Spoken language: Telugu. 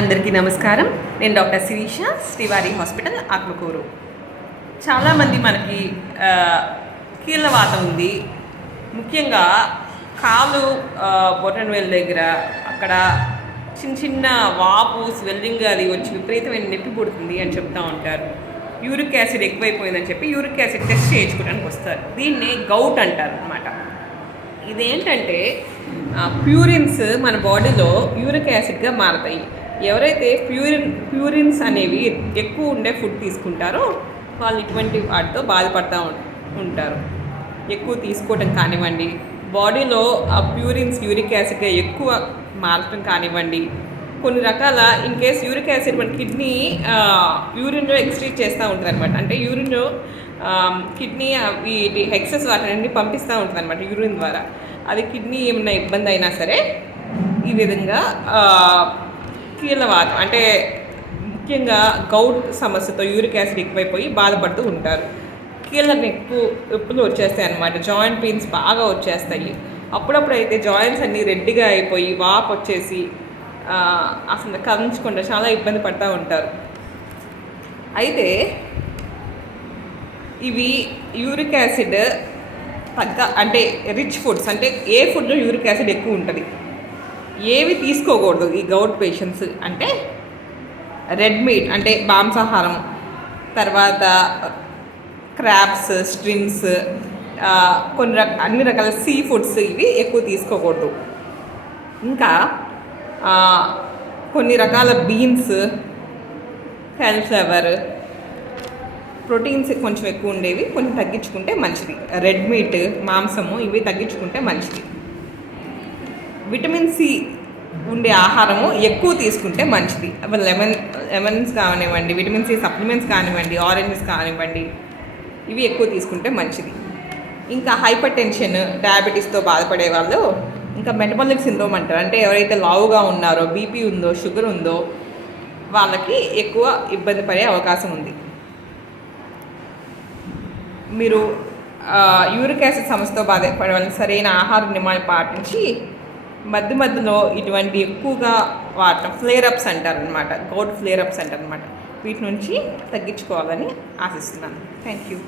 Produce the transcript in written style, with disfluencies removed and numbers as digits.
అందరికీ నమస్కారం. నేను డాక్టర్ శిరీష, శ్రీవారి హాస్పిటల్, ఆత్మకూరు. చాలామంది మనకి కీళ్ళవాతం ఉంది. ముఖ్యంగా కాలు బొటనవేలు దగ్గర అక్కడ చిన్న చిన్న వాపు స్వెల్లింగ్ అది వచ్చి విపరీతమైన నొప్పి పుడుతుంది అని చెప్తూ ఉంటారు. యూరిక్ యాసిడ్ ఎక్కువైపోయిందని చెప్పి యూరిక్ యాసిడ్ టెస్ట్ చేయించుకోవడానికి వస్తారు. దీన్నే గౌట్ అంటారు అన్నమాట. ఇదేంటంటే ప్యూరిన్స్ మన బాడీలో యూరిక్ యాసిడ్గా మారతాయి. ఎవరైతే ప్యూరిన్స్ అనేవి ఎక్కువ ఉండే ఫుడ్ తీసుకుంటారో వాళ్ళు ఇటువంటి వాటితో బాధపడుతూ ఉంటారు. ఎక్కువ తీసుకోవటం కానివ్వండి, బాడీలో ఆ ప్యూరిన్స్ యూరిక్ యాసిడ్గా ఎక్కువ మారటం కానివ్వండి, కొన్ని రకాల ఇన్ కేస్ యూరిక్ యాసిడ్ మన కిడ్నీ యూరిన్లో ఎక్స్ట్రీట్ చేస్తూ ఉంటుంది అనమాట. అంటే యూరిన్లో కిడ్నీ వీటి ఎక్సెస్ వాటిని పంపిస్తూ ఉంటుంది అనమాట యూరిన్ ద్వారా. అది కిడ్నీ ఏమైనా ఇబ్బంది అయినా సరే ఈ విధంగా కీళ్ళవాతం అంటే ముఖ్యంగా గౌట్ సమస్యతో యూరిక్ యాసిడ్ ఎక్కువైపోయి బాధపడుతూ ఉంటారు. కీళ్ళ నొప్పులు వచ్చేస్తాయి అన్నమాట. జాయింట్ పెయిన్స్ బాగా వచ్చేస్తాయి. అప్పుడప్పుడు అయితే జాయింట్స్ అన్నీ రెడ్డిగా అయిపోయి వాపు వచ్చేసి అసలు కదించకుండా చాలా ఇబ్బంది పడుతూ ఉంటారు. అయితే ఇవి యూరిక్ యాసిడ్ అంటే రిచ్ ఫుడ్స్, అంటే ఏ ఫుడ్లో యూరిక్ యాసిడ్ ఎక్కువ ఉంటుంది, ఏవి తీసుకోకూడదు ఈ గౌట్ పేషెంట్స్ అంటే రెడ్ మీట్ అంటే మాంసాహారం, తర్వాత క్రాబ్స్, స్ట్రింగ్స్, అన్ని రకాల సీ ఫుడ్స్ ఇవి ఎక్కువ తీసుకోకూడదు. ఇంకా కొన్ని రకాల బీన్స్, కాలీఫ్లవర్, ప్రోటీన్స్ కొంచెం ఎక్కువ ఉండేవి కొంచెం తగ్గించుకుంటే మంచిది. రెడ్ మీట్, మాంసము ఇవి తగ్గించుకుంటే మంచిది. విటమిన్ సి ఉండే ఆహారము ఎక్కువ తీసుకుంటే మంచిది. లెమన్స్ కానివ్వండి, విటమిన్ సి సప్లిమెంట్స్ కానివ్వండి, ఆరెంజెస్ కానివ్వండి, ఇవి ఎక్కువ తీసుకుంటే మంచిది. ఇంకా హైపర్ టెన్షన్, డయాబెటీస్తో బాధపడే వాళ్ళు, ఇంకా మెటబాలిక్ సిండ్రోమ్ అంటారు, అంటే ఎవరైతే లావుగా ఉన్నారో, బీపీ ఉందో, షుగర్ ఉందో వాళ్ళకి ఎక్కువ ఇబ్బంది పడే అవకాశం ఉంది. మీరు యూరిక్ యాసిడ్ సమస్యతో బాధపడే వాళ్ళని సరైన ఆహార నియమాలు పాటించి మధ్యలో ఇటువంటి ఎక్కువగా వాడటం ఫ్లేరప్స్ అంటారనమాట, గౌట్ ఫ్లేరప్స్ అంటారనమాట, వీటి నుంచి తగ్గించుకోవాలని ఆశిస్తున్నాను. Thank you.